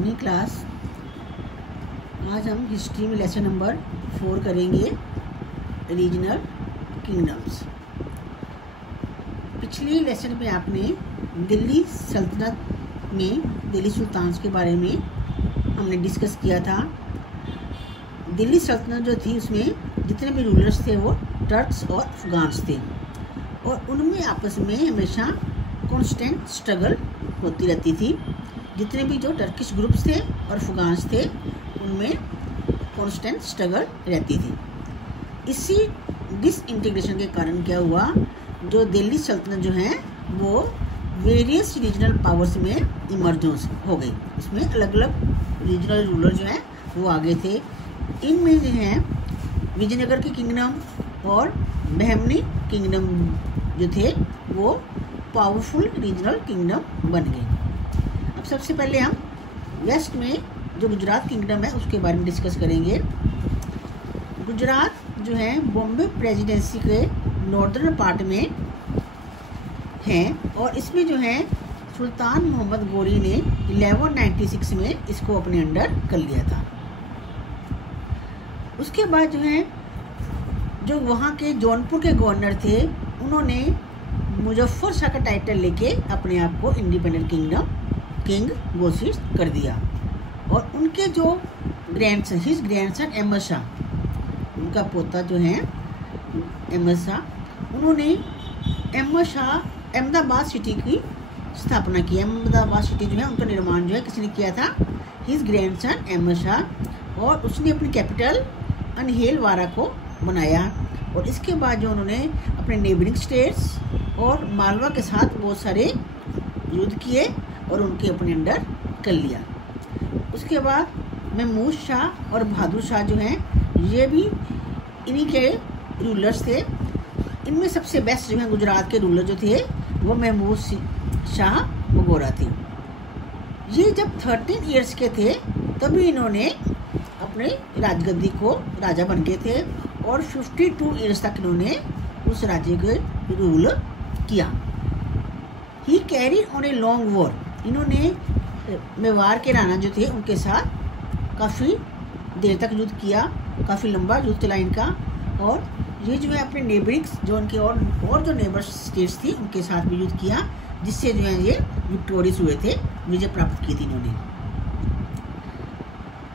Morning class. आज हम history में लेसन नंबर 4 करेंगे, रीजनल किंगडम्स। पिछले लेसन में आपने दिल्ली सल्तनत में दिल्ली सुल्तान्स के बारे में हमने डिस्कस किया था। दिल्ली सल्तनत जो थी उसमें जितने भी रूलर्स थे वो टर्क्स और अफगान्स थे, और उनमें आपस में हमेशा कॉन्स्टेंट स्ट्रगल होती रहती थी। जितने भी जो टर्किश ग्रुप्स थे और अफगान्स थे उनमें कॉन्स्टेंट स्ट्रगल रहती थी। इसी डिसइंटीग्रेशन के कारण क्या हुआ, जो दिल्ली सल्तनत जो है वो वेरियस रीजनल पावर्स में इमर्ज हो गई। उसमें अलग अलग रीजनल रूलर जो हैं वो आगे थे। इनमें जो है विजयनगर की किंगडम और बहमनी किंगडम जो थे वो पावरफुल रीजनल किंगडम बन गए। अब सबसे पहले हम वेस्ट में जो गुजरात किंगडम है उसके बारे में डिस्कस करेंगे। गुजरात जो है बॉम्बे प्रेसिडेंसी के नॉर्दर्न पार्ट में है, और इसमें जो है सुल्तान मोहम्मद गोरी ने 1196 में इसको अपने अंडर कर लिया था। उसके बाद जो है जो वहाँ के जौनपुर के गवर्नर थे उन्होंने मुजफ्फर शाह का टाइटल लेके अपने आप को इंडिपेंडेंट किंग घोषित कर दिया। और उनके जो ग्रैंडसन अहमद शाह, उनका पोता जो है अहमद शाह, उन्होंने अहमदाबाद सिटी की स्थापना की। अहमदाबाद सिटी जो है उनका निर्माण जो है किसने किया था, हिज ग्रैंडसन अहमद शाह, और उसने अपनी कैपिटल अनहेलवारा को बनाया। और इसके बाद जो उन्होंने अपने नेबरिंग स्टेट्स और मालवा के साथ बहुत सारे युद्ध किए और उनके अपने अंडर कर लिया। उसके बाद महमूद शाह और बहादुर शाह जो हैं ये भी इन्हीं के रूलर्स थे। इनमें सबसे बेस्ट जो है गुजरात के रूलर जो थे वो महमूद शाह वगैरह थे। ये जब 13 इयर्स के थे तभी इन्होंने अपने राजगद्दी को राजा बन गए थे, और 52 इयर्स तक इन्होंने उस राज्य को रूल किया। He carry on a long war. इन्होंने मेवाड़ के राणा जो थे उनके साथ काफ़ी देर तक युद्ध किया, काफ़ी लंबा युद्ध चला इनका। और ये जो है अपने नेबरिंग जो उनके और जो नेबर स्टेट्स थी उनके साथ भी युद्ध किया, जिससे जो है ये विक्टोरियस हुए थे, विजय प्राप्त की थी इन्होंने।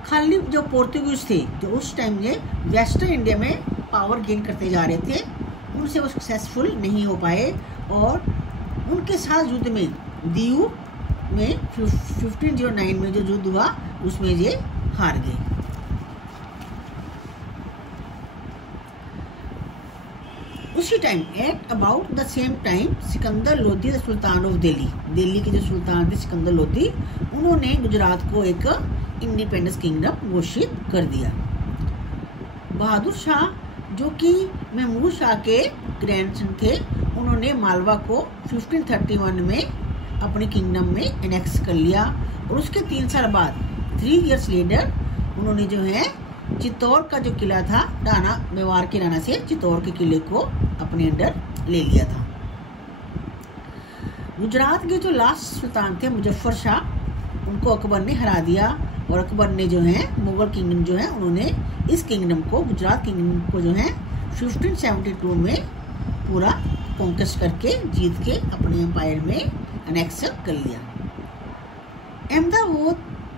खाली जो पोर्तुगीज थे जो उस टाइम ये वेस्टर्न इंडिया में पावर गेन करते जा रहे थे, उनसे वो सक्सेसफुल नहीं हो पाए, और उनके साथ युद्ध में दीव में 1509 में जो युद्ध हुआ उसमें ये हार गए। उसी time at about the same time Sikandar Lodhi the sultan of Delhi के जो सुल्तान थे सिकंदर लोधी, उन्होंने गुजरात को एक इंडिपेंडेंस किंगडम घोषित कर दिया। बहादुर शाह जो कि महमूद शाह के ग्रैंडसन थे, उन्होंने मालवा को 1531 में अपने किंगडम में एनेक्स कर लिया। और उसके 3 साल बाद 3 इयर्स लेटर उन्होंने जो है चित्तौड़ का जो किला था, राणा मेवाड़ के राणा से चित्तौड़ के किले को अपने अंडर ले लिया था। गुजरात के जो लास्ट सुल्तान थे मुजफ्फर शाह, उनको अकबर ने हरा दिया, और अकबर ने जो है मुगल किंगडम जो है उन्होंने इस किंगडम को, गुजरात किंगडम को जो है 1572 में पूरा कॉन्क्वेस्ट करके जीत के अपने एम्पायर में एनेक्स कर लिया।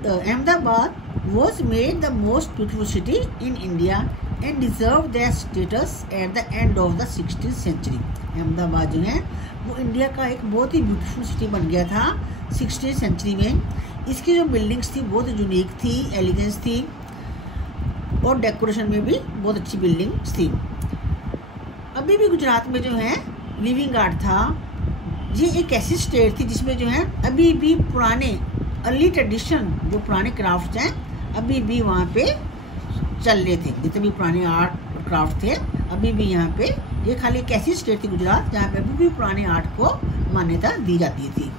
Ahmedabad was made the most beautiful city in India and deserve that status at the end of the 16th century. Ahmedabad जो है वो इंडिया का एक बहुत ही ब्यूटीफुल सिटी बन गया था 16th सेंचुरी में। इसकी जो बिल्डिंग्स थी बहुत यूनिक थी, एलिगेंस थी, और डेकोरेशन में भी बहुत अच्छी बिल्डिंग्स थी। अभी भी गुजरात में जो है लिविंग आर्ट था। ये एक ऐसी स्टेट थी जिसमें जो है अभी भी पुराने अर्ली ट्रेडिशन जो पुराने क्राफ्ट्स हैं अभी भी वहाँ पे चल रहे थे। जितने भी पुराने आर्ट क्राफ्ट थे अभी भी यहाँ पे, ये खाली एक ऐसी स्टेट थी गुजरात जहाँ पे अभी भी पुराने आर्ट को मान्यता दी जाती थी।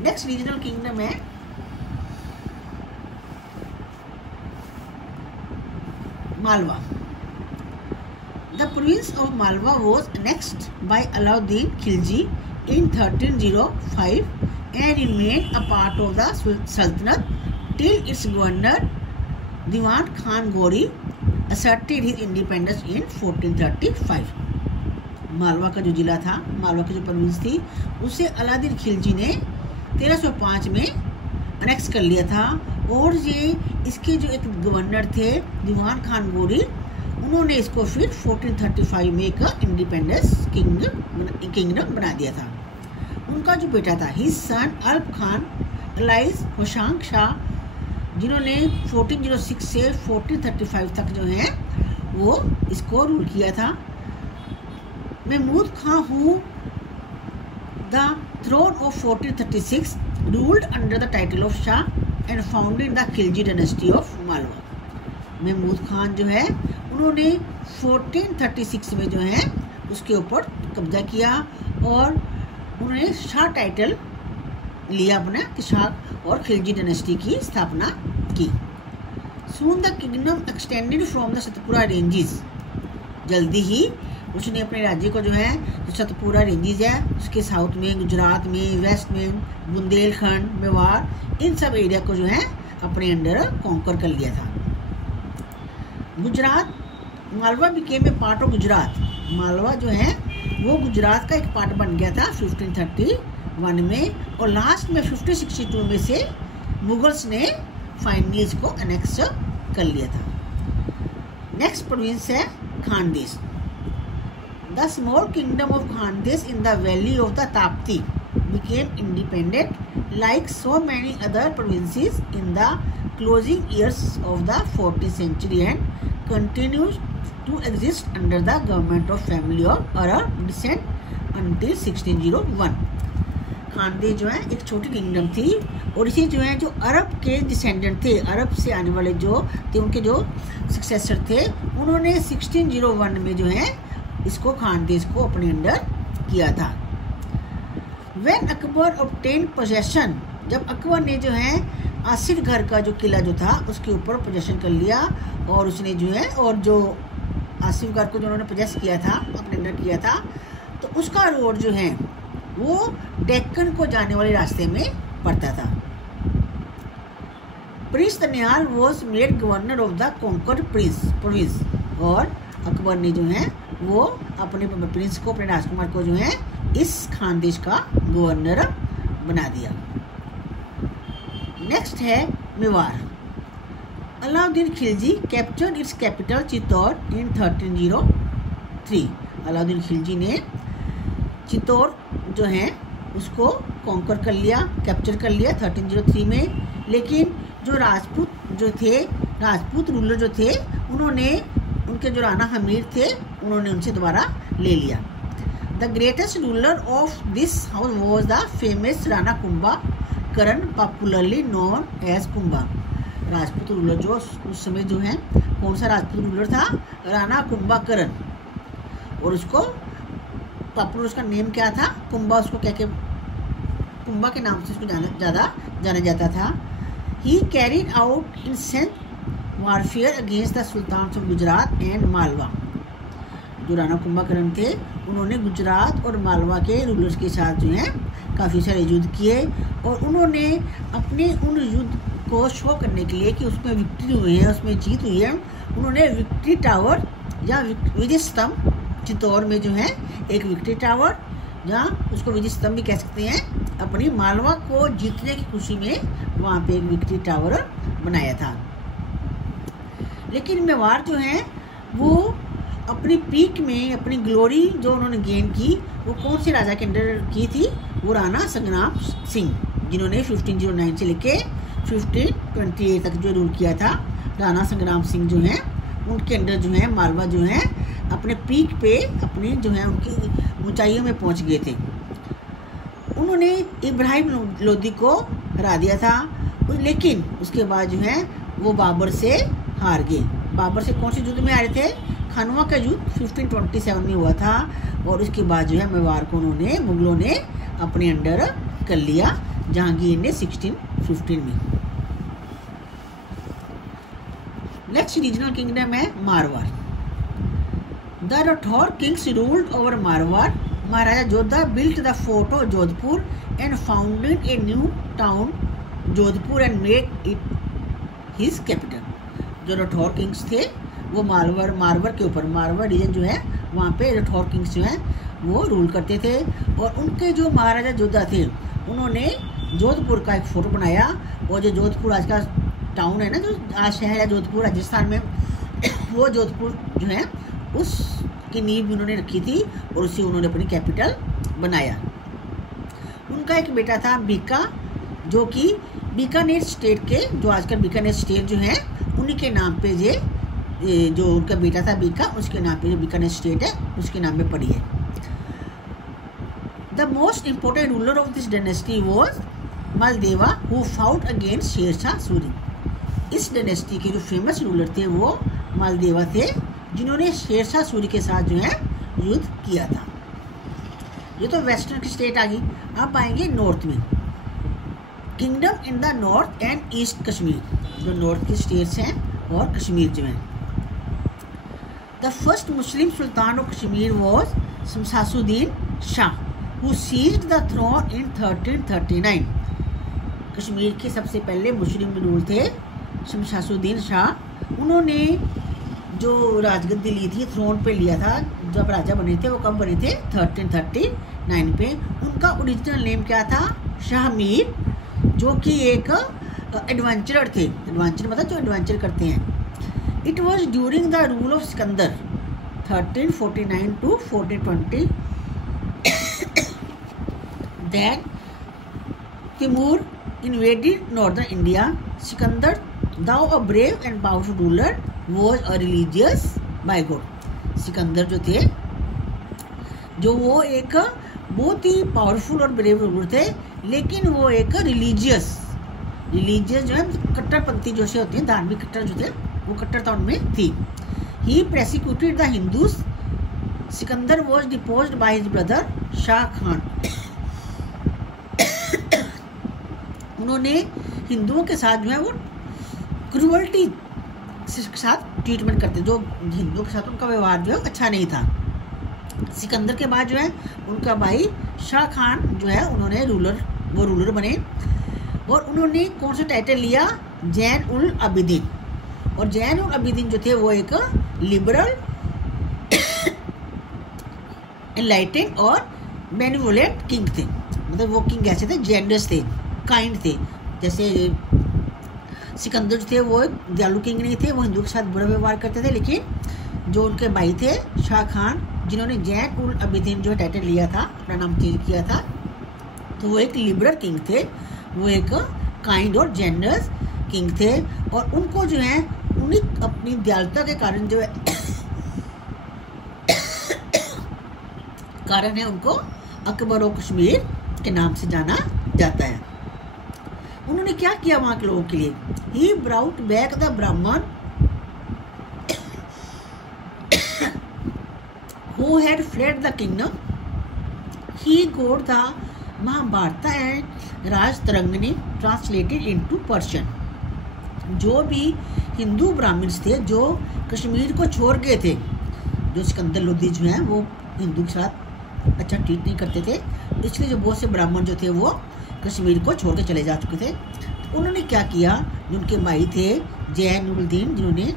नेक्स्ट रीजनल किंगडम है Malwa. The province of Malwa was annexed by Alauddin Khilji in 1305 and remained a part of the Sultanate till its governor Diwan Khan Gori asserted his independence in 1435. Malwa का जो जिला था, मालवा की जो प्रोविंस थी, उसे Aladdin Khilji ने 1305 में अनेक्स कर लिया था। और ये इसके जो एक गवर्नर थे दीवान खान गोरी, उन्होंने इसको फिर 1435 में एक इंडिपेंडेंस किंगडम बना दिया था। उनका जो बेटा था हिज सन अल्प खान अलाइज होशांग शाह, जिन्होंने 1406 से 1435 तक जो है वो इसको रूल किया था। Mahmud Khan who the throne of 1436 ruled under the title of Shah and founded the Khilji dynasty of Malwa. Mahmud Khan जो है उन्होंने 1436 में जो है उसके ऊपर कब्जा किया और उन्होंने शाह टाइटल लिया अपना कि शाह और खिलजी डायनेस्टी की स्थापना की। Soon the kingdom extended from the Satpura ranges, जल्दी ही उसने अपने राज्य को जो है जो सतपुरा रेंजेस है उसके साउथ में, गुजरात में, वेस्ट में, बुंदेलखंड, मेवाड़, इन सब एरिया को जो है अपने अंडर कॉन्कर कर लिया था। Gujarat, Malwa became a part of Gujarat. Malwa जो है वो गुजरात का एक पार्ट बन गया था 1531 में, और लास्ट में 1562 में से मुगल्स ने फाइनली इसको अनेक्स कर लिया था। नेक्स्ट प्रोविंस है Khandesh. The small kingdom of Khandesh in the valley of the Tapti became independent like so many other provinces in the closing years of the 14th century and continues to exist under the government of family of Arab descent until 1601. Khandesh जो है एक छोटी kingdom थी और इसे जो है जो अरब के डिसेंडेंट थे, अरब से आने वाले जो थे उनके जो सक्सेसर थे, उन्होंने 1601 में जो है इसको खानदेश को अपने अंडर किया था। When अकबर obtained possession, जब अकबर ने जो है आसिफ घर का जो किला जो था उसके ऊपर पोजेशन कर लिया और उसने जो है और जो आसिफ घर को जो उन्होंने पोजेस किया था अपने अंडर किया था, तो उसका रोड जो है वो डेक्कन को जाने वाले रास्ते में पड़ता था। Prince Daniyal was made governor of the conquered province, और अकबर ने जो है वो अपने प्रिंस को, अपने राजकुमार को जो है इस खानदेश का गवर्नर बना दिया। नेक्स्ट है Mewar. Alauddin Khilji captured its capital Chittor in 1303। Alauddin Khilji ने चित्तौड़ जो है उसको कॉन्कर कर लिया, कैप्चर कर लिया 1303 में। लेकिन जो राजपूत रूलर जो थे उन्होंने, उनके जो राणा हमीर थे, उन्होंने उनसे दोबारा ले लिया। The greatest ruler of this house was the famous Rana Kumbha Karan, popularly known as Kumbha. Rajput ruler जो उस समय जो है, कौन सा राजपूत रूलर था? राणा कुंभा करण, और उसको पॉपुलर उसका नेम क्या था? कुंभा। उसको क्या के कुंभा के नाम से उसको ज़्यादा जाना जाता था। He carried out incessant warfare against the sultan of Gujarat and Malwa. जो राणा कुंभकर्ण थे उन्होंने गुजरात और मालवा के रूलर्स के साथ जो है काफ़ी सारे युद्ध किए, और उन्होंने अपने उन युद्ध को शो करने के लिए कि उसमें विक्ट्री हुई है, उसमें जीत हुई है, उन्होंने विक्ट्री टावर या विजय स्तंभ, चित्तौड़ में जो है एक विक्ट्री टावर, जहाँ उसको विजय स्तंभ भी कह सकते हैं, अपनी मालवा को जीतने की खुशी में वहाँ पे एक विक्ट्री टावर बनाया था। लेकिन मेवाड़ जो है वो अपनी पीक में, अपनी ग्लोरी जो उन्होंने गेन की, वो कौन से राजा के अंडर की थी? वो राणा संग्राम सिंह, जिन्होंने 1509 से लेके 1528 तक जो रूल किया था। राणा संग्राम सिंह जो हैं उनके अंडर जो है मालवा जो है अपने पीक पे, अपनी जो है उनकी ऊंचाइयों में पहुंच गए थे। उन्होंने इब्राहिम लोदी को हरा दिया था, लेकिन उसके बाद जो है वो बाबर से हार गए। बाबर से कौन से युद्ध में हारे थे? खानवा का युद्ध 1527 में हुआ था, और उसके बाद जो है मेवाड़ को उन्होंने, मुगलों ने अपने अंडर कर लिया, जहांगीर ने 1615 में। नेक्स्ट रीजनल किंगडम है Marwar. The Rathore Kings ruled over Marwar Maharaja Jodha built the fort of Jodhpur and founded a new town Jodhpur and made it his capital. जो राठौर किंग्स थे वो मारवर के ऊपर, मारवर रीजन जो है वहाँ पे राठौर किंग्स जो हैं वो रूल करते थे। और उनके जो महाराजा जोधा थे उन्होंने जोधपुर का एक फोर्ट बनाया। और जो जोधपुर आज का टाउन है ना, जो आज शहर है जोधपुर राजस्थान में, वो जोधपुर जो है उसकी नींव उन्होंने रखी थी और उसे उन्होंने अपनी कैपिटल बनाया। उनका एक बेटा था बीका, जो कि बीकानेर स्टेट के, जो आजकल बीकानेर स्टेट जो है उन्हीं के नाम पे ये जो उनका बेटा था बीका, उसके नाम पे जो बीकानेर स्टेट है उसके नाम में पड़ी है। The most important ruler of this dynasty was Maldeva who fought against Shershah Suri. इस डायनेस्टी के जो फेमस रूलर थे वो मालदेवा थे, जिन्होंने शेरशाह सूरी के साथ जो है युद्ध किया था। ये तो वेस्टर्न की स्टेट आ गई। अब आएंगे नॉर्थ में। Kingdom in the north and east Kashmir, जो नॉर्थ की स्टेट्स हैं और कश्मीर जो है। The first Muslim sultan of Kashmir was Shamsuddin Shah who seized the throne in 1339। Kashmir के सबसे पहले मुस्लिम रूल थे शमशासुद्दीन शाह। उन्होंने जो राजगद्दी ली थी, थ्रोन पे लिया था, जब राजा बने थे वो कब बने थे 1339 पे। उनका ओरिजिनल नेम क्या था? शाह मीर, जो कि एक एडवेंचरर थे। एडवेंचर मतलब जो एडवेंचर करते हैं। It was during the rule of Sikandar 1349 to 1420 that Timur invaded northern India. Sikandar, though a brave and powerful ruler, was a religious bigot. Sikandar जो थे, जो वो एक बहुत ही पावरफुल और ब्रेव रूलर थे, लेकिन वो एक रिलीजियस जो है कट्टरपंथी जो से होती है, धार्मिक कट्टर जो थे वो कट्टरता उनमें थी। He prosecuted the Hindus. Sikandar was deposed by his brother Shah Khan. उन्होंने हिंदुओं के साथ जो है वो क्रूअल्टी के साथ ट्रीटमेंट करते, जो हिंदुओं के साथ उनका व्यवहार जो है अच्छा नहीं था। सिकंदर के बाद जो है उनका भाई शाह खान जो है उन्होंने रूलर बने। और उन्होंने कौन सा टाइटल लिया? जैन उल अबिदीन। और जैन उल अबिदीन जो थे वो एक लिबरल, एनलाइटेंड और बेनिवोलेंट किंग थे। मतलब वो किंग ऐसे थे, जेनरस थे, काइंड थे। जैसे सिकंदर थे वो दयालु किंग नहीं थे, वो हिंदू के साथ बुरा व्यवहार करते थे। लेकिन जो उनके भाई थे शाह खान, जिन्होंने जैन उल अबिदीन जो टाइटल लिया था, अपना नाम चेंज किया था, तो वो एक लिबरल किंग थे, वो एक काइंड और जेनरस किंग थे। और उनको जो है उन्हीं अपनी दयालुता के कारण जो है कारण है उनको अकबर और कश्मीर के नाम से जाना जाता है। उन्होंने क्या किया वहां के लोगों के लिए? ही ब्राउट बैक द ब्राह्मण who had fled the kingdom. He got the Mahabharata and Rajtarangani translated into Persian. जो भी हिंदू ब्राह्मण्स थे जो कश्मीर को छोड़ गए थे, जो सिकंदर लोदी जो हैं वो हिंदू के साथ अच्छा ट्रीट नहीं करते थे, इसलिए जो बहुत से ब्राह्मण जो थे वो कश्मीर को छोड़ के चले जा चुके थे। तो उन्होंने क्या किया? जो उनके भाई थे जैन उल दीन, जिन्होंने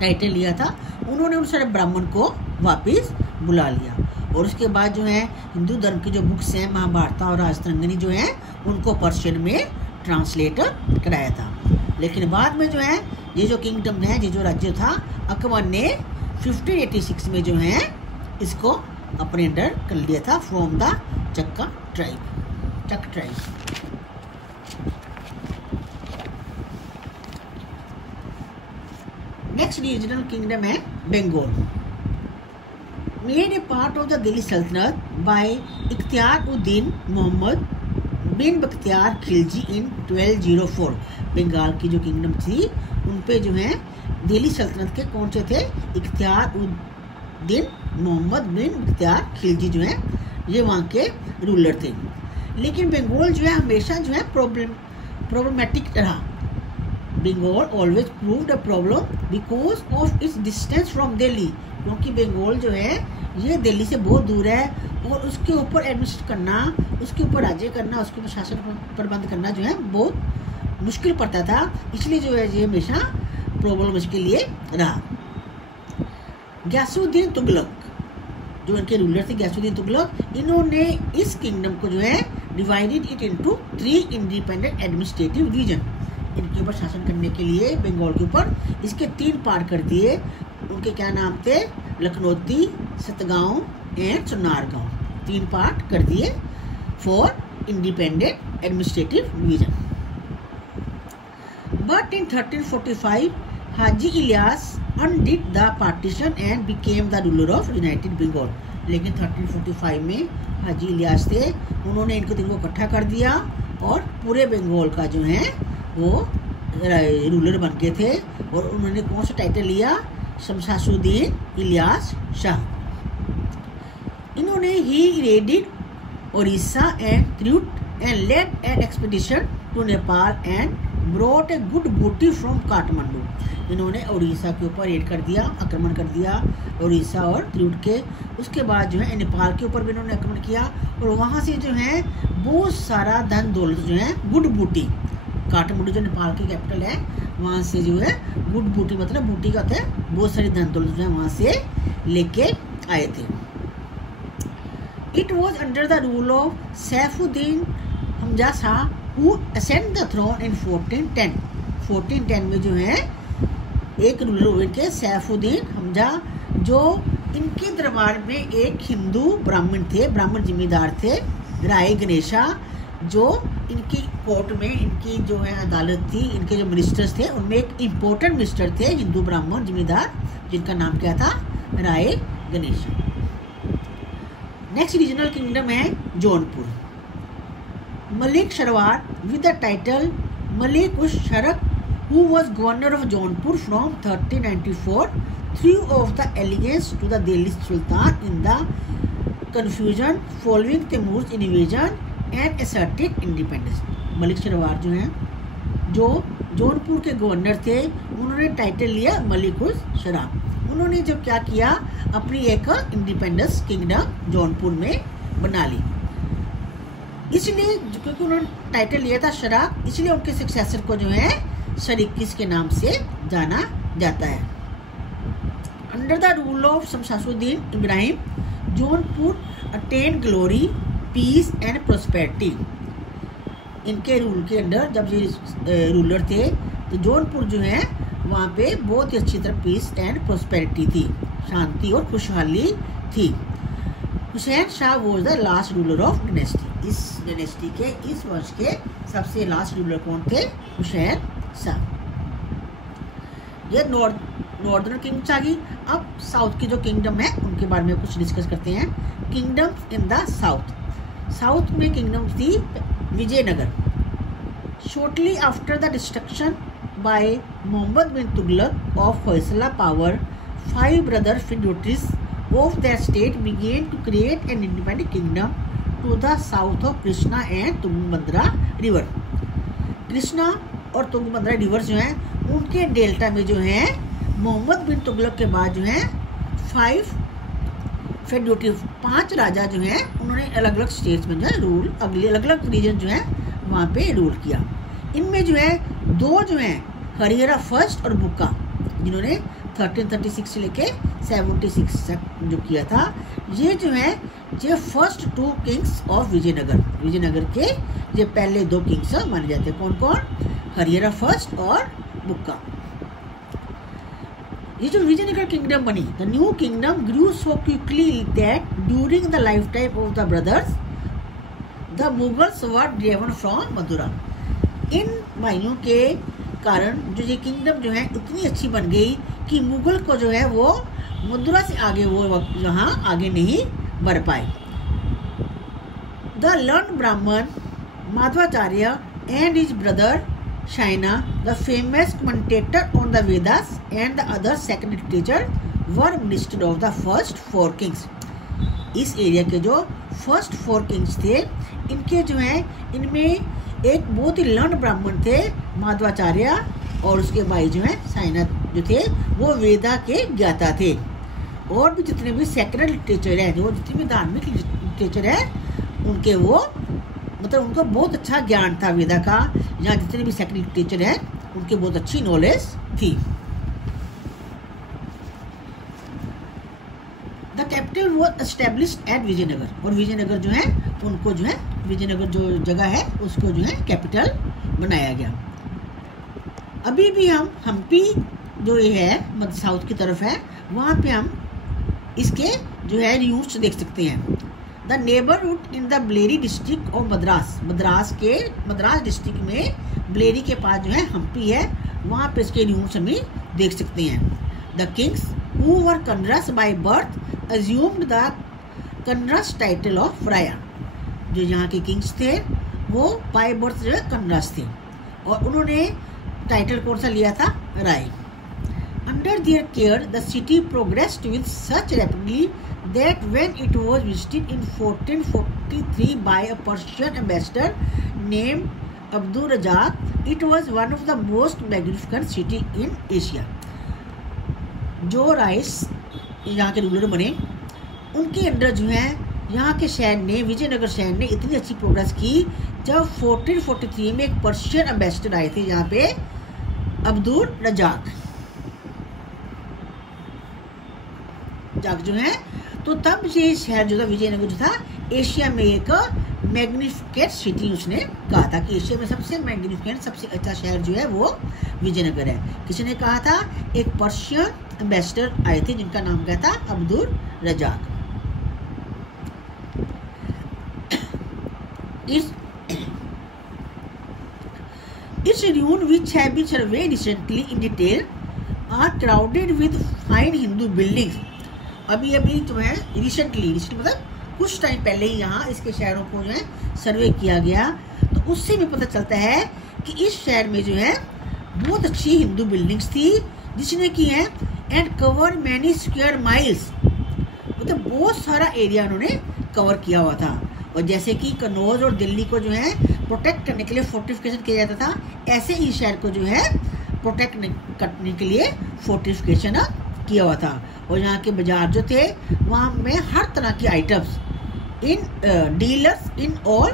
टाइटल लिया था, उन्होंने उन सारे ब्राह्मण को वापस बुला लिया। और उसके बाद जो है हिंदू धर्म की जो बुक्स हैं, महाभारत और राजतरंगिणी जो हैं, उनको पर्शियन में ट्रांसलेट कराया था। लेकिन बाद में जो है ये जो किंगडम है, ये जो राज्य था, अकबर ने 1586 में जो है इसको अपने अंडर कर लिया था, from the Chak tribe. Next regional kingdom है Bengal. Made a part of the Delhi Sultanate by इख्तियार उद्दीन मोहम्मद बिन बख्तियार खिलजी इन 1204। बंगाल की जो किंगडम थी उन पे जो है दिल्ली सल्तनत के कौन से थे? इख्तियार उद्दीन मोहम्मद बिन बख्तियार खिलजी जो है ये वहाँ के रूलर थे। लेकिन बंगाल जो है हमेशा जो है प्रॉब्लमेटिक रहा। Bengal always proved a problem because of its distance from Delhi, क्योंकि बंगाल जो है ये दिल्ली से बहुत दूर है और उसके ऊपर एडमिनिस्ट्रेट करना, उसके ऊपर राज्य करना, उसके ऊपर शासन प्रबंध करना जो है बहुत मुश्किल पड़ता था। इसलिए जो है ये हमेशा प्रॉब्लम इसके लिए रहा। गयासुद्दीन तुगलक जो इनके रूलर थे, गयासुद्दीन तुगलक, इन्होंने इस किंगडम को जो है divided it into 3 independent administrative region. इनके ऊपर शासन करने के लिए बंगाल के ऊपर इसके 3 पार्ट कर दिए। उनके क्या नाम थे? लखनौती, सतगांव एंड सोनारगांव। 3 पार्ट कर दिए for independent administrative division. But in 1345 Haji Ilyas undid the partition and became the ruler of united Bengal. लेकिन 1345 में हाजी इलियास थे, उन्होंने इनको तीनों को इकट्ठा कर दिया और पूरे बंगाल का जो है वो रूलर बन गए थे। और उन्होंने कौन सा टाइटल लिया? शमशासुद्दीन इलियास शाह। इन्होंने he raided Odisha and Tirhut and led an expedition to Nepal and brought a good booty from Kathmandu. इन्होंने उड़ीसा के ऊपर रेड कर दिया, आक्रमण कर दिया उड़ीसा और त्रिउट के। उसके बाद जो है नेपाल के ऊपर भी इन्होंने आक्रमण किया और वहाँ से जो है बहुत सारा धन दौलत जो है गुड बूटी, काठमांडू जो नेपाल की कैपिटल है वहाँ से जो है गुड बूटी मतलब बूटी का होता है बहुत सारी धन दौलत जो है वहाँ से लेके आए थे। It was under the rule of Saifuddin Hamza Shah who ascended the throne in 1410। 1410 में जो है एक रूलर हुए थे सैफुद्दीन हमजा, जो इनके दरबार में एक हिंदू ब्राह्मण थे, ब्राह्मण जिम्मेदार थे, राय गणेशा, जो इनकी कोर्ट में इनकी जो है अदालत थी, इनके जो मिनिस्टर्स थे उनमें एक इम्पोर्टेंट मिनिस्टर थे हिंदू ब्राह्मण जिम्मेदार, जिनका नाम क्या था? Rai Ganesha. Next regional kingdom है Jaunpur. Malik Sarwar with the title Malik us Sharq who was governor of Jaunpur from 1394 threw off the allegiance to the Delhi Sultan in the confusion following Timur's invasion and asserted independence। Malik शरवार जो हैं, जो जौनपुर के गवर्नर थे, उन्होंने टाइटल लिया मलिक उस शराब। उन्होंने जो क्या किया, अपनी एक इंडिपेंडेंस किंगडम जौनपुर में बना ली। इसलिए क्योंकि उन्होंने टाइटल लिया था शराब, इसलिए उनके सक्सेसर को जो है शरीकिस के नाम से जाना जाता है। Under the rule of Shamsuddin Ibrahim Jaunpur attained glory, peace and prosperity. इनके रूल के अंडर जब ये रूलर थे तो जौनपुर जो है वहाँ पे बहुत ही अच्छी तरह पीस एंड प्रोस्पेरिटी थी, शांति और खुशहाली थी। Hussain Shah was the last ruler of dynasty. इस डायनेस्टी के, इस वंश के सबसे लास्ट रूलर कौन थे? हुसैन शाह। ये नॉर्दर्न किंग्डम आ गई। अब साउथ की जो किंगडम है उनके बारे में कुछ डिस्कस करते हैं। Kingdom in the south. South में किंगडम थी Vijayanagar. Shortly after the destruction by Muhammad bin Tughlaq of Hoysala power, 5 brother feudatories of their state began to create an independent kingdom to the south of Krishna and Tungabhadra river. Krishna और Tungabhadra river जो हैं उनके delta में जो है मोहम्मद बिन तुगलक के बाद जो है 5 फेड्यूटिव 5 राजा जो हैं उन्होंने अलग अलग स्टेट्स में जो है रूल, अगले अलग अलग रीजन जो है वहाँ पे रूल किया। इनमें जो है 2 जो हैं हरिहरा फर्स्ट और बुक्का, जिन्होंने 1336 से लेके 76 तक जो किया था। ये जो है ये first 2 kings of Vijayanagar, Vijayanagar के ये पहले 2 किंग्स माने जाते हैं। कौन कौन? हरिहरा फर्स्ट और बुक्का। ये जो विजयनगर किंगडम बनी, the new kingdom grew so quickly that during the life time of the brothers the Mughals were driven from Mathura. इन भाइयों के कारण जो ये किंगडम जो है इतनी अच्छी बन गई कि मुगल को जो है वो मथुरा से आगे वो यहाँ आगे नहीं बढ़ पाए। The learn Brahmin Madhavacharya and his brother Sayana, the famous commentator on the Vedas and the other sacred literature were minister of the first 4 kings. इस एरिया के जो फर्स्ट 4 किंग्स थे, इनके जो है इनमें एक बहुत ही लर्न ब्राह्मण थे माधवाचार्य, और उसके भाई जो है साइना जो थे वो वेदा के ज्ञाता थे। और भी जितने भी सेक्रेड लिटरेचर है, जो जितने भी धार्मिक लिटरेचर है, उनके वो मतलब उनको बहुत अच्छा ज्ञान था वेदा का। यहाँ जितने भी सेक्रेड लिटरेचर है उनके बहुत अच्छी नॉलेज थी। The capital was established at Vijayanagar, और विजयनगर जो है उनको जो है विजयनगर जो जगह है उसको जो है कैपिटल बनाया गया। अभी भी हम हम्पी जो ये है मध्य साउथ की तरफ है, वहाँ पे हम इसके जो है रूट्स देख सकते हैं। The neighbourhood in the Bellary district of Madras, Madras district में ब्लेरी के पास जो है हम्पी है, वहाँ पे इसके रूट्स हम देख सकते हैं। The kings who were Kanarese by birth assumed the Kanarese title of Raya, जो यहाँ के किंग्स थे वो बाय बर्थ जो है कन्नरस थे, और उन्होंने टाइटल कौन सा लिया था? राय। Under their care, the city progressed with such rapidly that when it was visited in 1443 by a Persian ambassador named Abdur Razzaq, it was one of the most magnificent city in Asia. जो rice यहाँ के ruler बने, उनके under जो है यहाँ के शहर ने, विजयनगर शहर ने इतनी अच्छी प्रोग्रेस की। जब 1443 में एक पर्शियन एम्बेसडर आए थे यहाँ पे, अब्दुल रज़ाक जो है, तो तब ये शहर जो था विजयनगर जो था एशिया में एक मैग्निफिकेंट सिटी, उसने कहा था कि एशिया में सबसे मैग्निफिकेंट सबसे अच्छा शहर जो है वो विजयनगर है। किसने कहा था? एक पर्शियन एम्बेसडर आए थे जिनका नाम क्या था? Abdul Razzaq. Its ruins, which have been surveyed recently in detail, are crowded with fine Hindu buildings. अभी जो है रिसेंटली मतलब कुछ टाइम पहले ही यहाँ इसके शहरों को जो है सर्वे किया गया, तो उससे भी पता चलता है कि इस शहर में जो है बहुत अच्छी हिंदू बिल्डिंग्स थी जिसने की है, and cover many square miles, मतलब बहुत सारा एरिया उन्होंने कवर किया हुआ था। और जैसे कि कन्नौज और दिल्ली को जो है प्रोटेक्ट करने के लिए फोर्टिफिकेशन किया जाता था, ऐसे ही शहर को जो है प्रोटेक्ट करने के लिए फोर्टिफिकेशन किया हुआ था। और यहाँ के बाजार जो थे वहाँ में हर तरह की items in dealers in all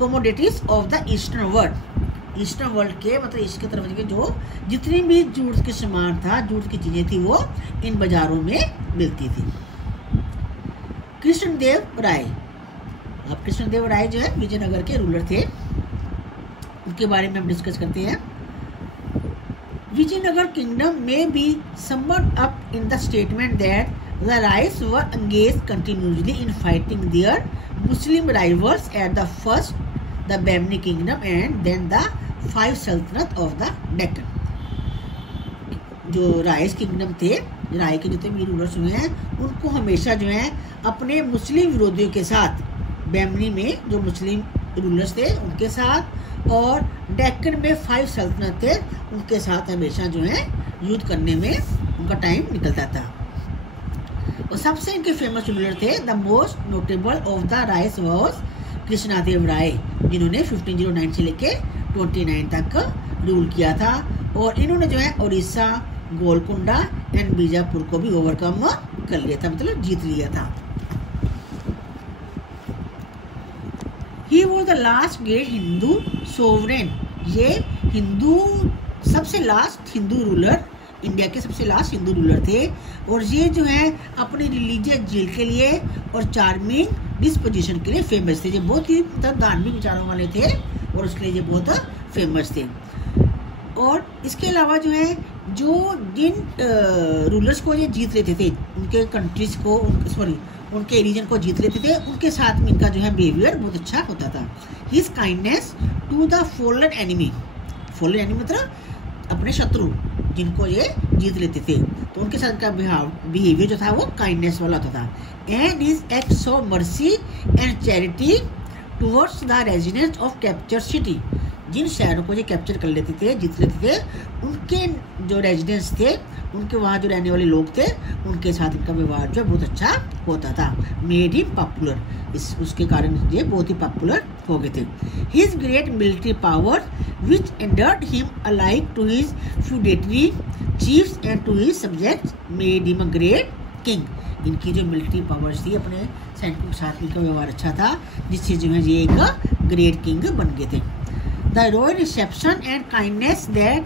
commodities of the eastern world के मतलब इसके तरफ के जो जितनी भी जरूरत के सामान था, जरूरत की चीज़ें थी, वो इन बाजारों में मिलती थी। कृष्णदेव राय, अब कृष्णदेव राय जो है विजयनगर के रूलर थे, उनके बारे में हम डिस्कस करते हैं। Vijayanagar kingdom may be summed up in the statement that the Rais were engaged continuously in fighting their Muslim rivals at the first the Bahmani kingdom and then the five sultanate of the Deccan. जो rice kingdom थे, राय के जितने भी rulers हुए हैं, उनको हमेशा जो है अपने मुस्लिम विरोधियों के साथ, बैमनी में जो मुस्लिम रूलर्स थे उनके साथ, और डेक्कन में 5 सल्तनत थे उनके साथ हमेशा जो है युद्ध करने में उनका टाइम निकलता था। और सबसे इनके फेमस रूलर थे, the most notable of the Rayas was Krishnadeva Raya, जिन्होंने 1509 से लेके 29 तक रूल किया था। और इन्होंने जो है उड़ीसा, गोलकुंडा एंड बीजापुर को भी ओवरकम कर लिया था, मतलब जीत लिया था। He was the last great Hindu sovereign, ये हिंदू सबसे लास्ट हिंदू रूलर, इंडिया के सबसे लास्ट हिंदू रूलर थे। और ये जो है अपनी रिलीजियस जेल के लिए और चार्मिंग डिस्पोजिशन के लिए फेमस थे। ये बहुत ही धार्मिक विचारों वाले थे और उसके लिए ये बहुत फेमस थे। और इसके अलावा जो है जो जिन रूलर्स को ये जीत लेते थे, उनके कंट्रीज को उनके रीजन को जीत लेते थे, उनके साथ में इनका जो है बिहेवियर बहुत अच्छा होता था। His kindness to the fallen enemy मतलब अपने शत्रु जिनको ये जीत लेते थे, तो उनके साथ का बिहेवियर जो था वो काइंडनेस वाला होता था। And his acts of mercy and charity towards the residents of capture city, जिन शहरों को ये कैप्चर कर लेते थे, जीत लेते थे, उनके जो रेजिडेंट्स थे, उनके वहाँ जो रहने वाले लोग थे, उनके साथ इनका व्यवहार जो बहुत अच्छा होता था। मेड हिम पॉपुलर, उसके कारण ये बहुत ही पॉपुलर हो गए थे। His great military power which endeared him alike to his feudatory chiefs and to his subjects made him a great king, इनकी जो मिलिट्री पावर्स थी, अपने सैनिकों के साथ इनका व्यवहार अच्छा था, जिससे जो है ये एक ग्रेट किंग बन गए थे। The royal reception and kindness that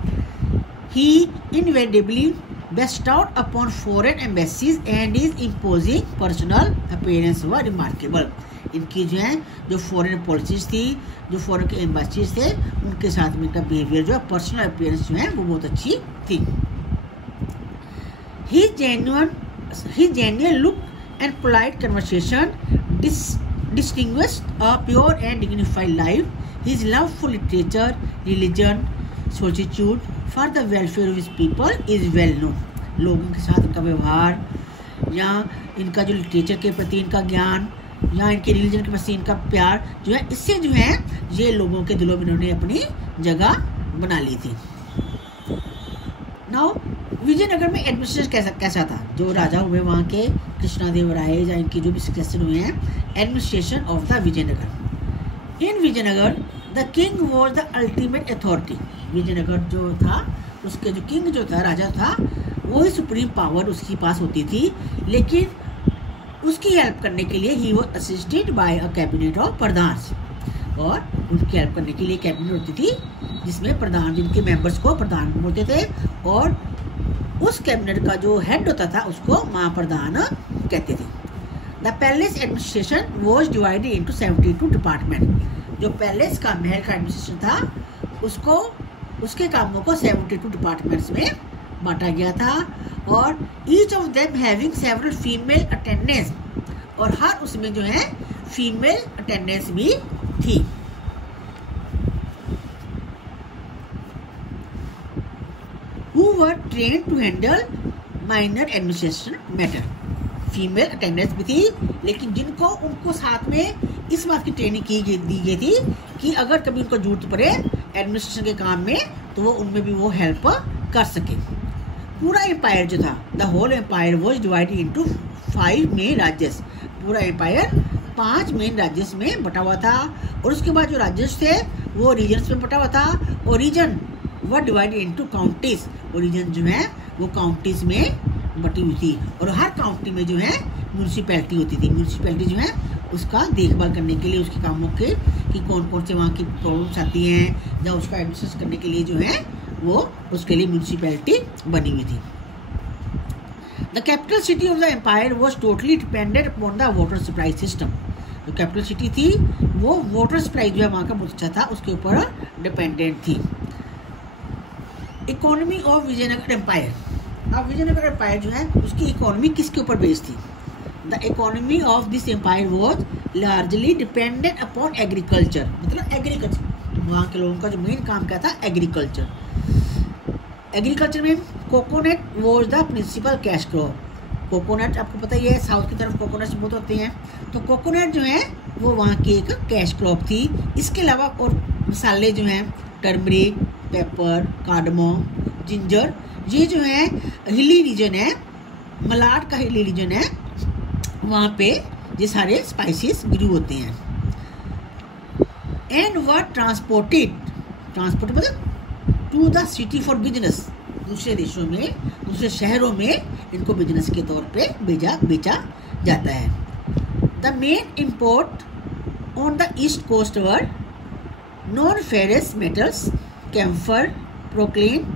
he invariably bestowed upon foreign embassies and his imposing personal appearance were remarkable। इनकी जो है जो फॉरेन पॉलिसीज थी, जो फॉरेन के एम्बेसीज थे, उनके साथ में इनका बिहेवियर जो है, पर्सनल अपीयरेंस जो है वो बहुत अच्छी थी। His genuine look and polite conversation distinguished a pure and dignified life. His love for literature, religion, solitude for the welfare of his people is well known। लोगों के साथ इनका व्यवहार या इनका जो लिटरेचर के प्रति इनका ज्ञान या इनके रिलीजन के प्रति इनका प्यार जो है, इससे जो है ये लोगों के दिलों में इन्होंने अपनी जगह बना ली थी। नाउ विजयनगर में एडमिनिस्ट्रेशन कैसा था? जो राजा हुए वहाँ के कृष्णादेवराय या इनके जो भी सक्सेसर हुए हैं, administration of the Vijayanagar. In Vijayanagar the king was the ultimate authority. Vijayanagar जो था, उसके जो किंग जो था, राजा था, वही सुप्रीम पावर उसके पास होती थी, लेकिन उसकी हेल्प करने के लिए he was assisted by a cabinet of pradhan. और उनकी हेल्प करने के लिए कैबिनेट होती थी, जिसमें प्रधान, जिनके मेंबर्स को प्रधान बोलते थे, और उस कैबिनेट का जो हेड होता था उसको महाप्रधान कहते थे। The palace administration was divided into 72 department. जो पैलेस का, महल का एडमिनिस्ट्रेशन था, उसको, उसके कामों को 72 डिपार्टमेंट्स में बांटा गया था, और each of them having several female attendance, और हर उसमें जो है फीमेल अटेंडेंस भी थी। Who were trained to handle minor administration matter। Female attendance भी थी, लेकिन जिनको, उनको साथ में इस बात की ट्रेनिंग दी गई थी कि अगर कभी उनको जरूरत पड़े एडमिनिस्ट्रेशन के काम में, तो वो उनमें भी वो हेल्प कर सके। पूरा एम्पायर जो था, the whole empire was divided into 5 main rajyas. पूरा एम्पायर 5 मेन राज्यस में बटा हुआ था, और उसके बाद जो राज्यस थे वो रीजन्स में बटा हुआ था, और region were divided into counties. और रीजन जो है वो काउंटीज में बटी हुई थी, और हर काउंटी में जो है म्यूनसिपैलिटी होती थी। म्यूनसिपैलिटी जो है उसका देखभाल करने के लिए, उसके कामों के कि कौन कौन से वहाँ की प्रॉब्लम्स आती हैं, या उसका एडमिनिस्ट्रेशन करने के लिए जो है वो, उसके लिए म्यूनसिपैलिटी बनी हुई थी। The capital city of the empire was totally dependent upon the water supply system. जो कैपिटल सिटी थी वो वाटर सप्लाई जो है वहाँ का बहुत अच्छा था, उसके ऊपर डिपेंडेंट थी। Economy of Vijayanagar empire. अब विजयनगर एम्पायर जो है उसकी इकोनॉमी किसके ऊपर बेस्ड थी? The economy of this empire was largely dependent upon agriculture. मतलब एग्रीकल्चर, वहाँ के लोगों का जो मेन काम क्या था? एग्रीकल्चर। एग्रीकल्चर में coconut was the principal cash crop. Coconut आपको पता ही है, साउथ की तरफ कोकोनट बहुत होते हैं, तो कोकोनट जो है वो वहाँ की एक कैश क्रॉप थी। इसके अलावा और मसाले जो हैं, टर्मरिक, पेपर, कार्डमम, जिंजर, ये जो है हिली रीजन है, मलाड का हिली रीजन है, वहाँ पे ये सारे स्पाइसेस ग्रू होते हैं। एंड वर ट्रांसपोर्टेड मतलब to the city for business. दूसरे देशों में, दूसरे शहरों में इनको बिजनेस के तौर पे बेचा जाता है। The main import on the east coast were non ferrous metals, camphor, porcelain,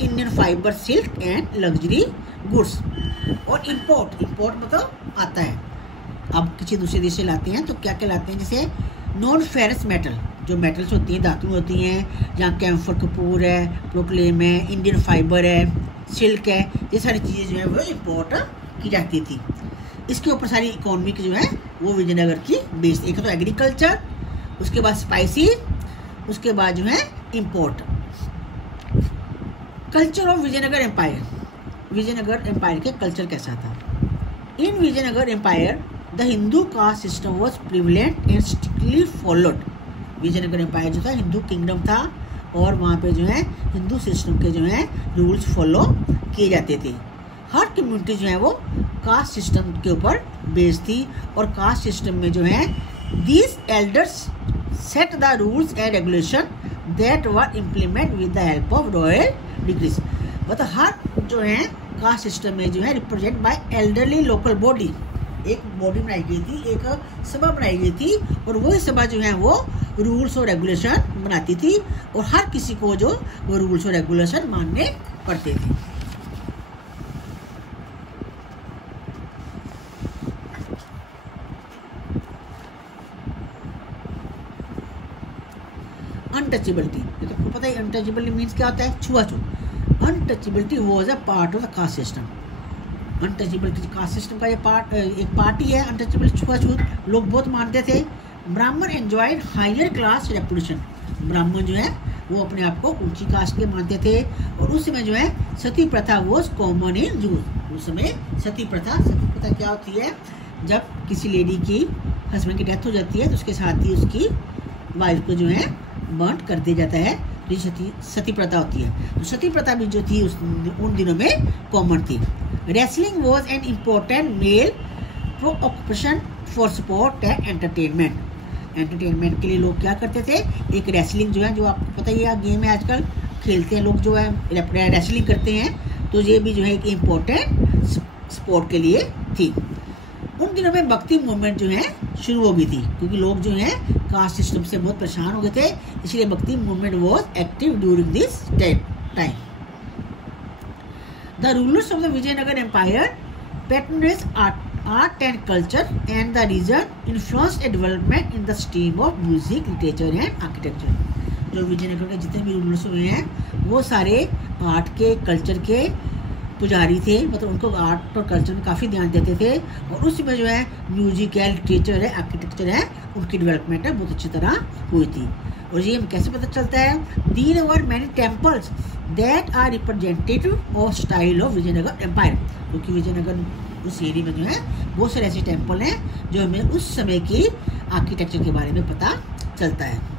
Indian fibre, silk and luxury goods. और इम्पोर्ट मतलब आता है, अब किसी दूसरे देश से लाते हैं तो क्या क्या लाते हैं? जैसे नॉन फेरस मेटल, जो मेटल्स होती हैं, धातु होती हैं, जहाँ कैम्फर, कपूर है, प्रोक्लेम है, इंडियन फाइबर है, सिल्क है, ये सारी चीज़ें जो है वो इम्पोर्ट की जाती थी। इसके ऊपर सारी इकोनॉमी की जो है वो विजयनगर की बेस। एक तो एग्रीकल्चर, उसके बाद स्पाइसी, उसके बाद जो है import. Culture of Vijayanagar empire. Vijayanagar empire के कल्चर कैसा था? In Vijayanagar empire the Hindu caste system was prevalent and strictly followed. Vijayanagar empire जो था हिंदू किंगडम था, और वहाँ पे जो है हिंदू सिस्टम के जो है रूल्स फॉलो किए जाते थे। हर कम्युनिटी जो है वो कास्ट सिस्टम के ऊपर बेस्ड थी, और कास्ट सिस्टम में जो है these elders set the rules and regulation that were implement with the help of royal decrease. मतलब हर जो है कास्ट सिस्टम में जो है represent by elderly local body, एक बॉडी बनाई गई थी, एक सभा बनाई गई थी, और वही सभा जो है वो रूल्स और रेगुलेशन बनाती थी, और हर किसी को जो वो रूल्स और रेगुलेशन मानने पड़ते थे। अनटचेबिलिटी, तो आपको पता है अनटचेबिलिटी मीन्स क्या होता है, छुआछूत। Untouchability was a part of the caste system. Untouchability caste system का ये एक पार्ट ही है। अनटचेबिलिटी, छुआछूत लोग बहुत मानते थे। ब्राह्मण एंजॉयड हायर क्लास रेपुटेशन, ब्राह्मण जो है वो अपने आप को ऊंची कास्ट के मानते थे, और उस समय जो है सती प्रथा वाज कॉमन इन यूज। उस समय सती प्रथा क्या होती है, जब किसी लेडी की हस्बैंड की डेथ हो जाती है तो उसके साथ ही उसकी वाइफ को जो है बर्न कर दिया जाता है, तो सती प्रथा होती है। तो सती प्रथा भी जो थी उन दिनों में कॉमन थी। Wrestling was an important male occupation for sport and entertainment. Entertainment के लिए लोग क्या करते थे, एक रेसलिंग जो है, जो आपको पता ही है गेम है आजकल खेलते हैं लोग जो है रेसलिंग करते हैं, तो ये भी जो है एक इम्पोर्टेंट स्पोर्ट के लिए थी। उन दिनों में भक्ति मूवमेंट जो है शुरू हो गई थी, क्योंकि लोग जो हैं कास्ट सिस्टम से बहुत परेशान हो गए थे, इसलिए Bhakti movement was active during this time. The rulers of the Vijayanagar empire patronised art and culture and the region influenced a development in the stream of music, literature and architecture. जो विजयनगर के जितने भी रूलर्स हुए हैं वो सारे आर्ट के, culture के पुजारी थे, मतलब उनको आर्ट और कल्चर में काफ़ी ध्यान देते थे, और उसमें जो है म्यूजिक है, लिटरेचर है, आर्किटेक्चर है, उनकी डेवलपमेंट है बहुत अच्छी तरह हुई थी। और ये हमें कैसे पता चलता है, there were many temples that are representative of style of Vijayanagar empire, क्योंकि विजयनगर उस एरिया में जो है बहुत सारे ऐसे टेम्पल हैं जो हमें उस समय की आर्किटेक्चर के बारे में पता चलता है।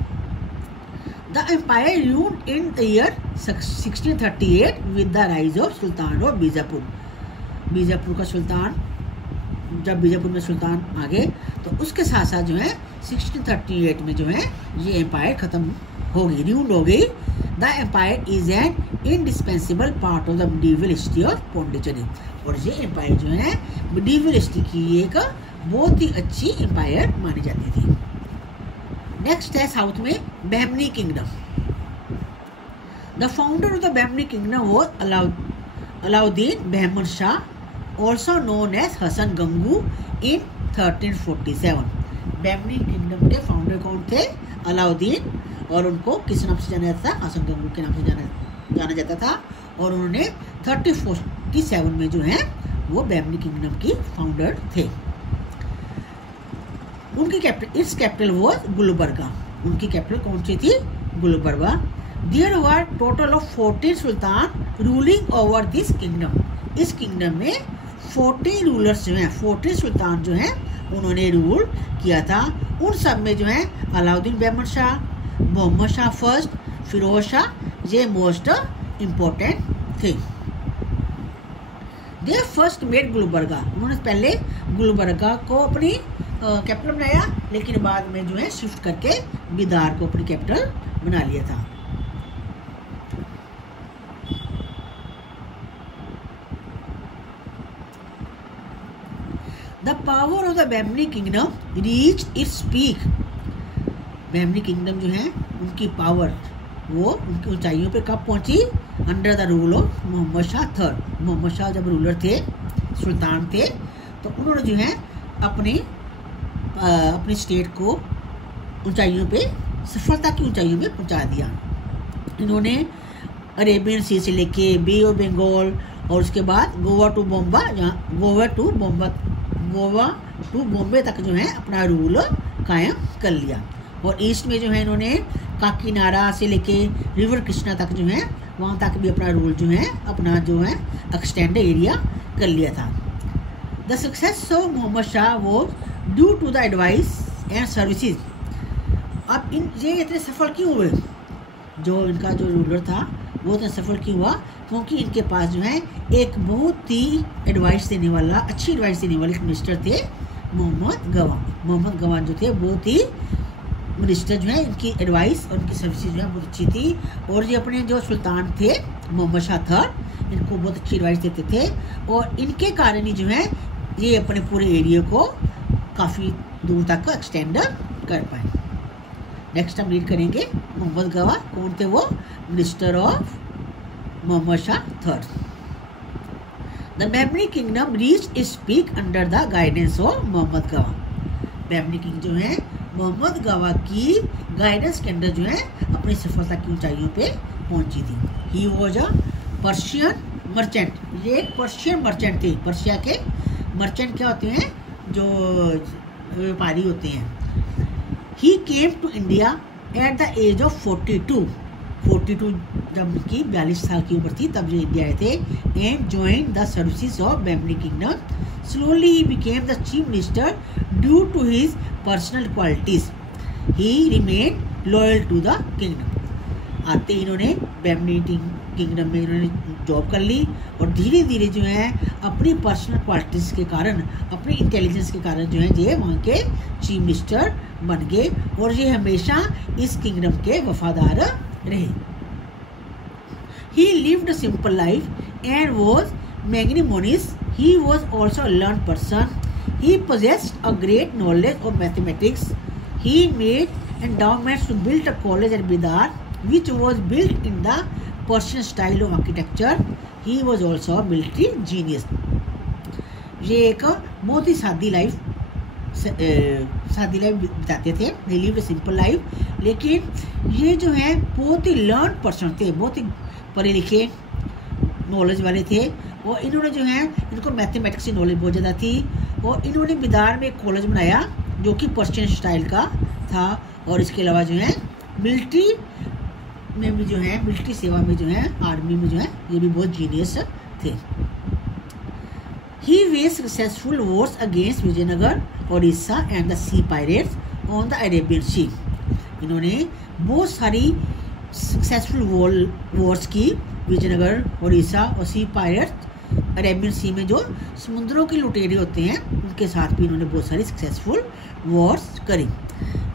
The empire ruled in the year 1638 with the rise of Sultan of Bijapur. Bijapur का सुल्तान, जब बीजापुर में सुल्तान आ गए तो उसके साथ साथ जो है 1638 में जो है ये एम्पायर ख़त्म हो गई, रूल हो गई। The empire is an indispensable part of the medieval history of Pondicherry, और ये एम्पायर जो है मिडीवल हिस्ट्री की एक बहुत ही अच्छी एम्पायर मानी जाती थी। नेक्स्ट है साउथ में Bahmani kingdom. The founder of the Bahmani kingdom was Alauddin Bahman Shah, also known as Hasan Gangu, in 1347। Bahmani kingdom के फाउंडर कौन थे, अलाउद्दीन, और उनको किस नाम से जाना जाता था, हसन गंगू के नाम से जाना जाता था, और उन्होंने 1347 में जो है वो बहमनी किंगडम की फाउंडर थे। उनकी capital, its capital was Gulbarga. उनकी कैपिटल कौन सी थी, Gulbarga. There were total of 14 sultan ruling over this kingdom. इस किंगडम में 14 रूलर्स जो हैं, 14 सुल्तान जो हैं उन्होंने रूल किया था। उन सब में जो है अलाउद्दीन बहमन शाह, मोहम्मद शाह फर्स्ट, फिरोज शाह, ये मोस्ट इम्पोर्टेंट थे। दे फर्स्ट मेड गुलबर्गा। उन्होंने पहले गुलबर्गा को अपनी कैपिटल बनाया, लेकिन बाद में जो है शिफ्ट करके बिदार को अपनी कैपिटल बना लिया था। The power of the Bahmani kingdom reach its peak. Bahmani kingdom जो है उनकी पावर वो उनकी ऊंचाइयों पे कब पहुंची, under the rule of Mohammed Shah third. Mohammed Shah जब रूलर थे, सुल्तान थे, तो उन्होंने जो है अपनी स्टेट को ऊंचाइयों पे, सफलता की ऊंचाइयों में पहुंचा दिया। इन्होंने अरेबियन सी से लेके बे ऑफ बंगाल और उसके बाद गोवा टू बॉम्बे तक जो है अपना रूल कायम कर लिया। और ईस्ट में जो है इन्होंने काकीनाडा से लेके रिवर कृष्णा तक जो है वहाँ तक भी अपना रूल जो है अपना जो है एक्सटेंड एरिया कर लिया था। The success of Mohammed Shah was due to the advice and services. अब ये इतने सफल क्यों हुए, जो इनका जो रूलर था वो इतना सफल क्यों हुआ, क्योंकि इनके पास जो है एक बहुत ही एडवाइस देने वाला, अच्छी एडवाइस देने वाले मिनिस्टर थे, मोहम्मद गवान। मोहम्मद गवान जो थे बहुत ही मिनिस्टर जो है, इनकी एडवाइस और इनकी सर्विसेज जो है बहुत अच्छी थी। और ये अपने जो सुल्तान थे मोहम्मद शाह थर्ड, इनको बहुत अच्छी एडवाइस देते थे और इनके कारण ही जो है ये अपने पूरे एरिया को काफ़ी दूर तक एक्सटेंड कर पाए। नेक्स्ट हम रीड करेंगे मोहम्मद गवा। कौन थे वो? Minister of Mohammed Shah third. The Bahmani kingdom reached its peak under the guidance of Mohammad गवा। बैमनी किंग जो है मोहम्मद गवा की गाइडेंस के अंदर जो है अपनी सफलता की ऊंचाइयों पे पहुंची थी। He was a Persian merchant. ये एक पर्शियन मर्चेंट थे। पर्शिया के मर्चेंट क्या होते हैं? जो व्यापारी होते हैं। He came to India at the age of 42 जब उनकी 42 साल की उम्र थी तब जो इंडिया आए थे। And join the services of Bahmani kingdom. Slowly he became the chief minister due to his personal qualities. He remain loyal to the kingdom. आते ही इन्होंने बैमनी किंगडम में इन्होंने जॉब कर ली और धीरे धीरे जो है अपनी पर्सनल क्वालिटीज के कारण, अपनी इंटेलिजेंस के कारण जो है ये वहाँ के चीफ मिनिस्टर बन गए और ये हमेशा इस किंगडम के वफादार रहे। He lived a simple life and was magnanimous. He was also a learned person. He possessed a great knowledge of mathematics. He made endowments to build a college at Bidar, which was built in the Persian style of architecture. He was also a military genius. ये एक बहुत ही सादी life बिताते थे। They lived a simple life. लेकिन ये जो है बहुत ही लर्न पर्सन थे, बहुत ही पढ़े लिखे नॉलेज वाले थे और इन्होंने जो है इनको मैथमेटिक्स की नॉलेज बहुत ज़्यादा थी और इन्होंने बिदार में एक कॉलेज बनाया जो कि पर्शियन स्टाइल का था और इसके अलावा जो है मिलिट्री में भी जो है मिलिट्री सेवा में जो है आर्मी में जो है ये भी बहुत जीनियस थे। He waged successful wars against Vijayanagar, Odisha and the sea pirates on the Arabian sea. इन्होंने बहुत सारी सक्सेसफुल वॉर्स की विजयनगर, ओडिशा और सी पायरेट्स अरेबियन सी में जो समुद्रों के लुटेरे होते हैं उनके साथ भी इन्होंने बहुत सारी सक्सेसफुल वॉर्स करी।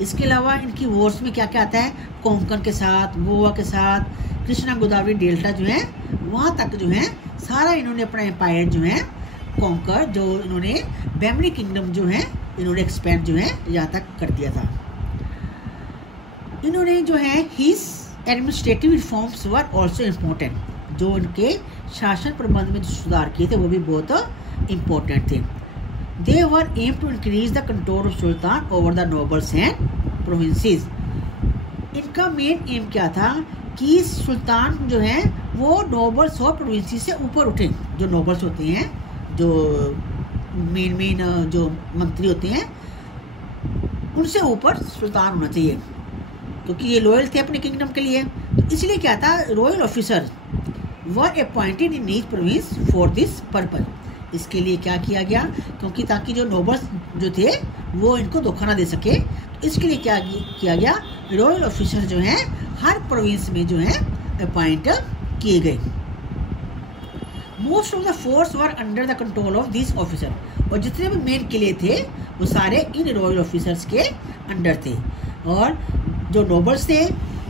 इसके अलावा इनकी वॉर्स में क्या क्या आता है? कोंकण के साथ, गोवा के साथ, कृष्णा गोदावरी डेल्टा जो है वहाँ तक जो है सारा इन्होंने अपना एम्पायर जो है कॉन्कर, जो इन्होंने बैमनी किंगडम जो है इन्होंने एक्सपेंड जो है यहाँ तक कर दिया था। इन्होंने जो है his administrative reforms were also important. जो इनके शासन प्रबंध में जो सुधार किए थे वो भी बहुत इम्पोर्टेंट थे। They were aim to increase the control of sultan over the nobles and provinces. इनका मेन एम क्या था कि सुल्तान जो है वो नोबल्स और प्रोविंसेस से ऊपर उठे। जो नोबल्स होते हैं, जो मेन जो मंत्री होते हैं, उनसे ऊपर सुल्तान होना चाहिए क्योंकि ये लॉयल थे अपने किंगडम के लिए। तो इसलिए क्या था, royal officer were appointed in each province for this purpose. इसके लिए क्या किया गया, क्योंकि ताकि जो नोबल्स जो थे वो इनको धोखा ना दे सके, तो इसके लिए क्या किया गया, रॉयल ऑफिसर जो हैं हर प्रोविंस में जो है अपॉइंट किए गए। Most of the force were under the control of this officer. और जितने भी मेन किले थे वो सारे इन रॉयल ऑफिसर्स के अंडर थे। और जो नोबल्स थे,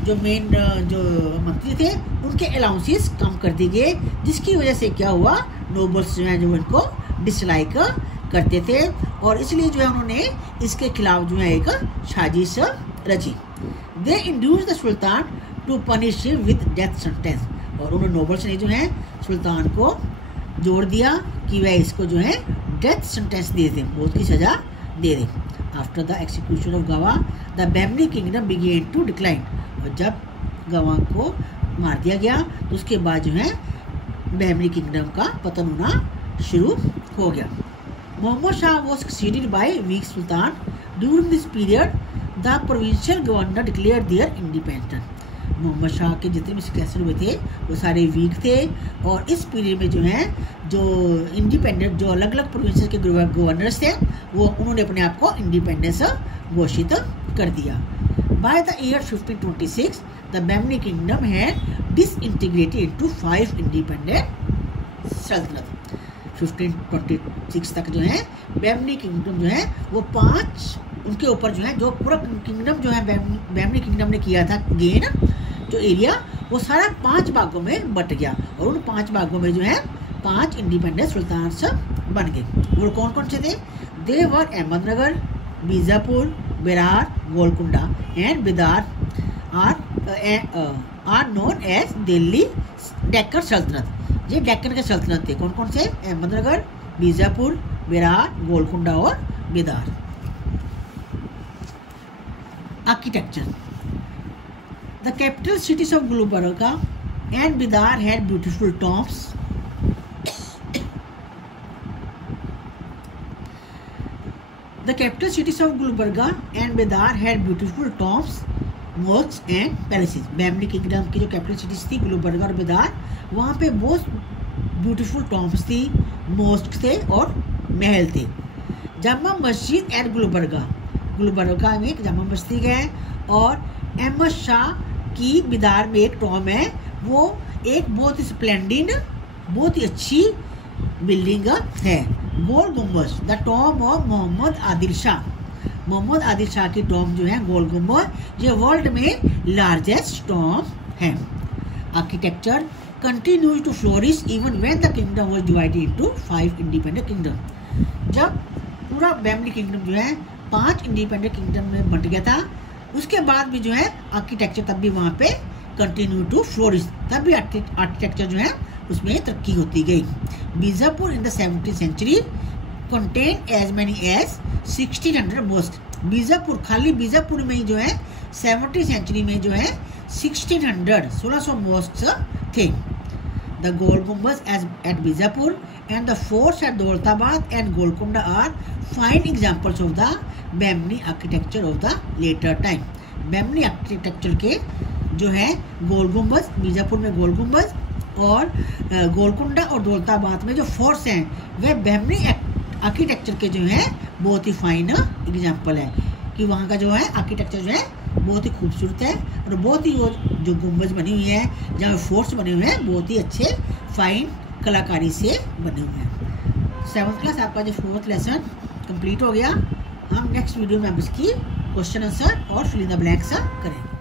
जो मेन जो मंत्री थे, उनके अलाउंसेस कम कर दिए गए, जिसकी वजह से क्या हुआ, नोबल्स जो हैं जो इनको डिसलाइक करते थे और इसलिए जो है उन्होंने इसके खिलाफ जो है एक साजिश रची। They induce the sultan to punish him with death sentence. और उन्होंने नोबल्स ने जो है सुल्तान को जोड़ दिया कि वह इसको जो है डेथ सेंटेंस दे दें, मौत की सज़ा दे दें। After the execution of Gawan the Bahmani kingdom began to decline. और जब गवा को मार दिया गया तो उसके बाद जो है बैमनी किंगडम का पतन होना शुरू हो गया। Mohammed Shah was succeeded by weak sultan. During this period the provincial governor declare their independence. Mohammed Shah के जितने भी सक्सेसर हुए थे वो सारे वीक थे और इस पीरियड में जो है जो इंडिपेंडेंट जो अलग अलग प्रोविंसेस के गवर्नर्स थे वो उन्होंने अपने आप को इंडिपेंडेंस घोषित कर दिया। By the year 1526 the Bahmani kingdom had disintegrated into 5 independent सल्तनत। 1526 तक जो है बैमनी किंगडम जो है वो 5 उनके ऊपर जो है जो पूरा किंगडम जो है बैमनी किंगडम ने किया था गेन जो एरिया वो सारा 5 भागों में बट गया और उन 5 भागों में जो है 5 इंडिपेंडेंट सुल्तान बन गए। वो कौन कौन से थे? They were Ahmednagar, Bijapur, Berar, Golconda and Bidar are known as Delhi Deccan सल्तनत। ये डेक्कन के सल्तनत थे। कौन कौन से? अहमदनगर, बीजापुर, बेरार, गोलकुंडा और Bidar. Architecture. The capital cities of Gulbarga and Bidar had beautiful tombs. The capital cities of Gulbarga and Bidar had beautiful tombs, mosques and palaces. Bahmani kingdom की जो कैपिटल सिटीज थी गुलबर्गा और बिदार, वहाँ पे बहुत ब्यूटीफुल टॉम्ब्स थी, मॉस्क थे और महल थे। जामा मस्जिद एट गुलबर्गा, गुलबर्गा में एक जामा मस्जिद है और अहमद शाह की बिदार में एक टॉम्ब है। वो एक बहुत ही स्प्लेंडिड, बहुत ही अच्छी बिल्डिंग है। Gol Gumbaz, the tomb of Mohammed Adil Shah, Mohammed Adil Shah की टॉम्ब जो है गोल गुम्बज, ये वर्ल्ड में लार्जेस्ट टॉम्ब है। Architecture continues to flourish even when the kingdom was divided into 5 independent kingdom. जब पूरा बैमनी किंगडम जो है 5 इंडिपेंडेंट किंगडम में बंट गया था, उसके बाद भी जो है आर्किटेक्चर तब भी वहाँ पे कंटिन्यू टू फ्लोरिश, तब भी आर्किटेक्चर जो है उसमें तरक्की होती गई। Bijapur in the 17th century contain as many as 1600 mosque. Bijapur, खाली बीजापुर में ही जो है 17th सेंचुरी में जो है 1600 मॉस्क थे। The Gol Gumbaz at Bijapur and the forts at Daulatabad and Golconda are fine examples of the Bahmani architecture of the later time. Bahmani architecture के जो है गोल गुम्बज, बीजापुर में गोल गुम्बज और गोलकुंडा और दौलताबाद में जो फोर्ट्स हैं वे बैमनी आर्किटेक्चर के जो है बहुत ही फाइन एग्जाम्पल है कि वहाँ का जो है आर्किटेक्चर जो है बहुत ही खूबसूरत है और बहुत ही वो जो गुम्बज बनी हुई है, जहाँ फोर्ट्स बने हुए हैं, बहुत ही अच्छे फाइन कलाकारी से बने हुए हैं। 7th क्लास आपका जो 4th लेसन कंप्लीट हो गया। हम नेक्स्ट वीडियो में अब इसकी क्वेश्चन आंसर और फिल इन द ब्लैंक्स करेंगे।